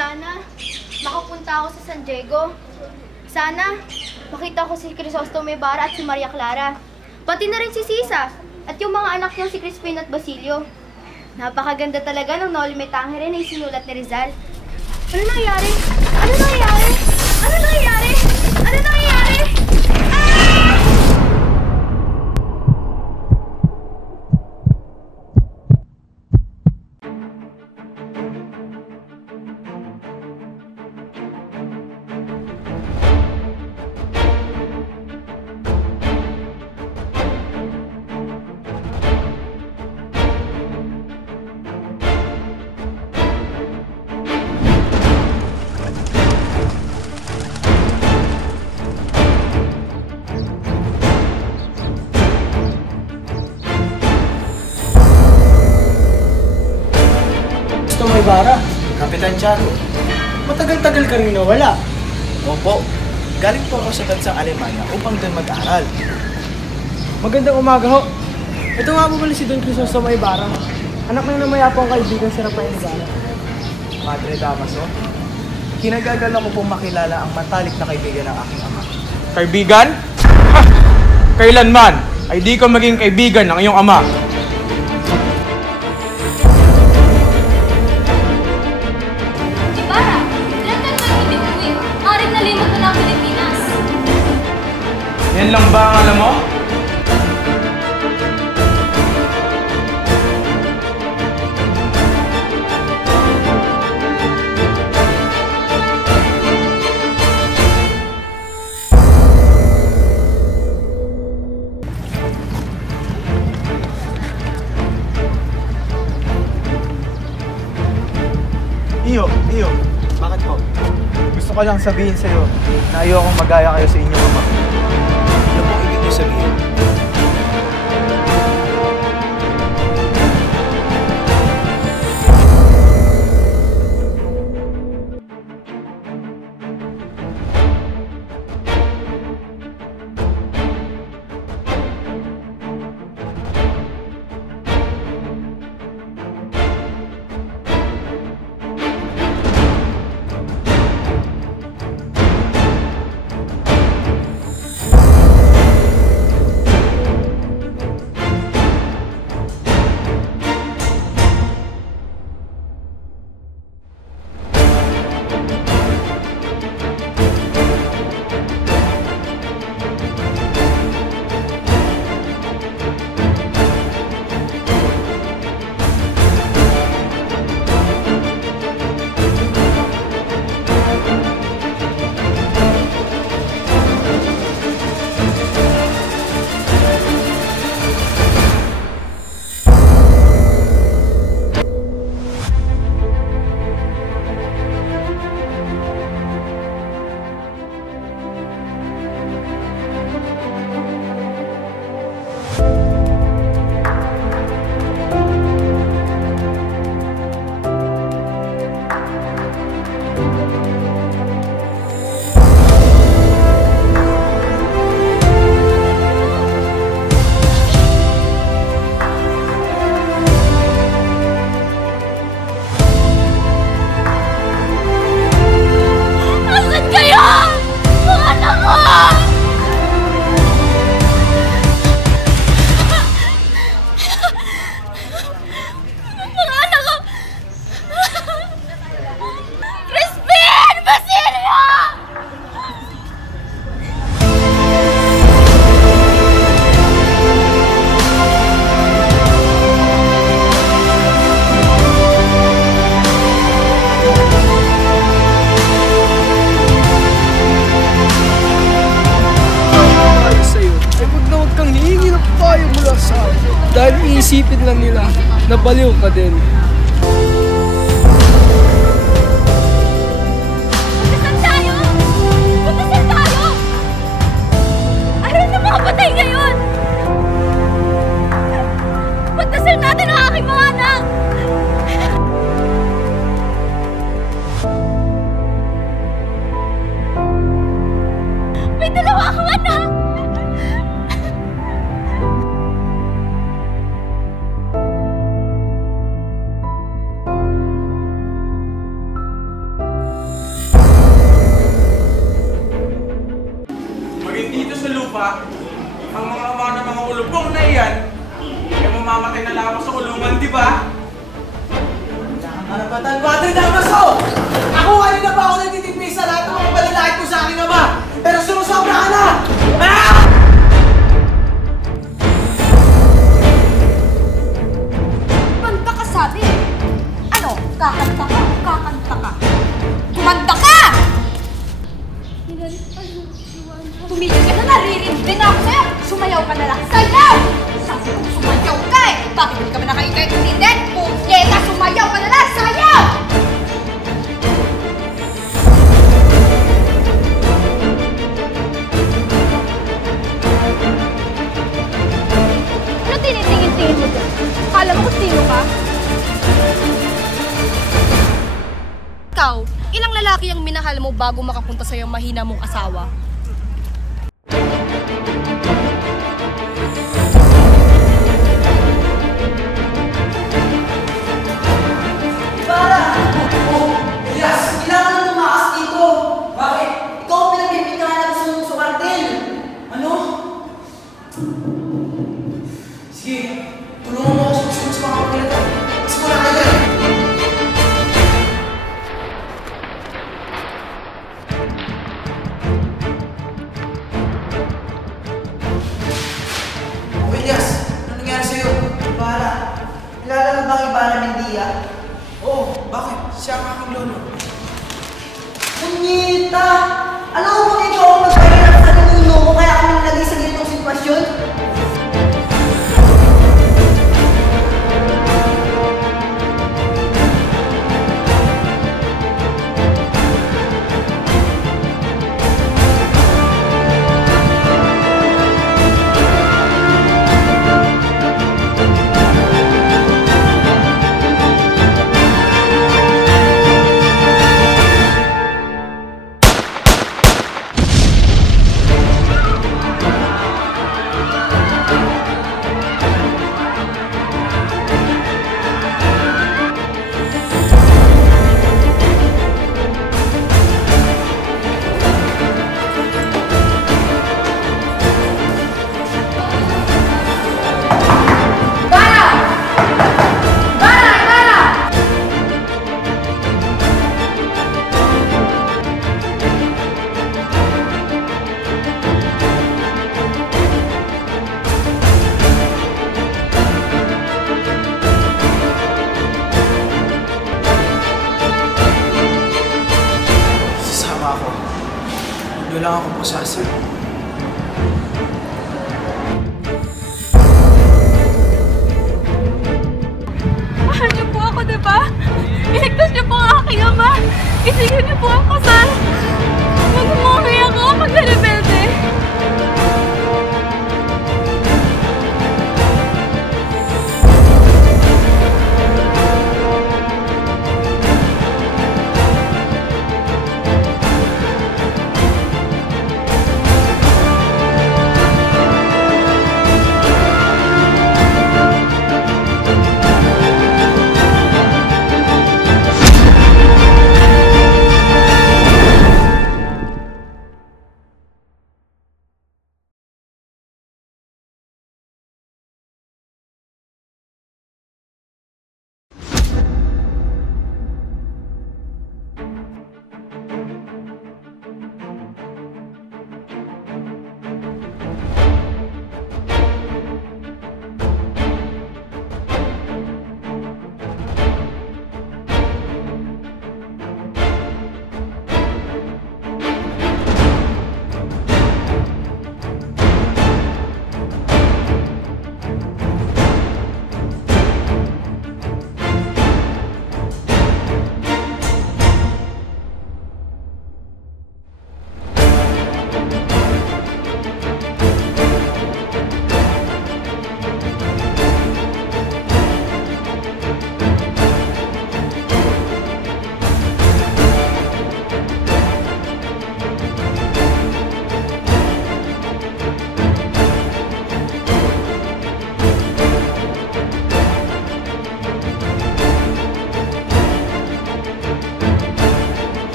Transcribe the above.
Sana makapunta ako sa San Diego. Sana makita ko si Crisostomo Ibarra at si Maria Clara. Pati na rin si Sisa at yung mga anak niya si Crispin at Basilio. Napakaganda talaga ng Noli Me Tangere na isinulat ni Rizal. Ano nangyari? Ano nangyari? Ano nangyari? Ano nangyari? Ibarra, Kapitan Tiago. Matagal-tagal ka rin nawala. Opo, galing po ako sa bansang Alemanya upang doon mag-aaral. Magandang umaga ho. Ito nga po pala si Don Crisostomo Ibarra. Anak ng namayapang kaibigan si Rafael Ibarra. Madre Damaso, kinagagala ko pong makilala ang matalik na kaibigan ng aking ama. Kaibigan? Kailanman ay di ko maging kaibigan ng iyong ama. Yan lang ba ang alam mo? Iyo, bakit po? Gusto ko lang sabihin sa'yo na ayokong magaya kayo sa inyong ama. Ano pong ibig niyo sabihin? Dahil iisipin lang nila na baliw ka din. Magdasal tayo! Magdasal tayo! Ayaw na makapatay ngayon! Magdasal natin ang aking mga anak! May dalawa akong anak! ama, ang mga ama ng mga ulupong na iyan, ay mamamatay na lamang sa kulungan, di ba? Karapatan, Padre Damaso! Ako kanina pa ako nagtitipis sa lahat ng mga palalait ko sa aking ama! Pero sumusobra ka na! Ah! Kumanta ka sabi. Ano? Kakanta ka o kakanta ka? Kumanta ka! Tumigil ka na, naririnig din ako sa'yo. Sumayaw ka na lang. Sayaw! Sabi ko, sumayaw ka eh. Bakit hindi ka ba nakaikay ulitin? Punyeta, sumayaw ka na lang. Sayaw! Ano tinitingin-tingin mo dyan? Akala mo kung sino ka? Ikaw, ilang lalaki ang minahal mo bago makapunta sa'yo ang mahina mong asawa? Elias, kailangan na tumakas dito! Bakit? Ikaw ang pinagbibigyan na gusto mong sukartil! Ano? Sige, tulungan mo ako sa gusto sa mga kapilatan. Mas muna ka yan! Oh, Elias, ano nangyari sa'yo? Ibarra. Kilala mo bang Ibarra Mendia? Oo, bakit? Siya ang aking lolo. Punyeta! Alam mo kung ikaw ang magpahirap sa ninuno mo kaya kami nalagay sa ganitong sitwasyon? Sasama ako. Doon lang ako pusasa. Mahal niyo po ako, diba? Iligtas niyo po ang aking ama. Isigil niyo po ang kasal.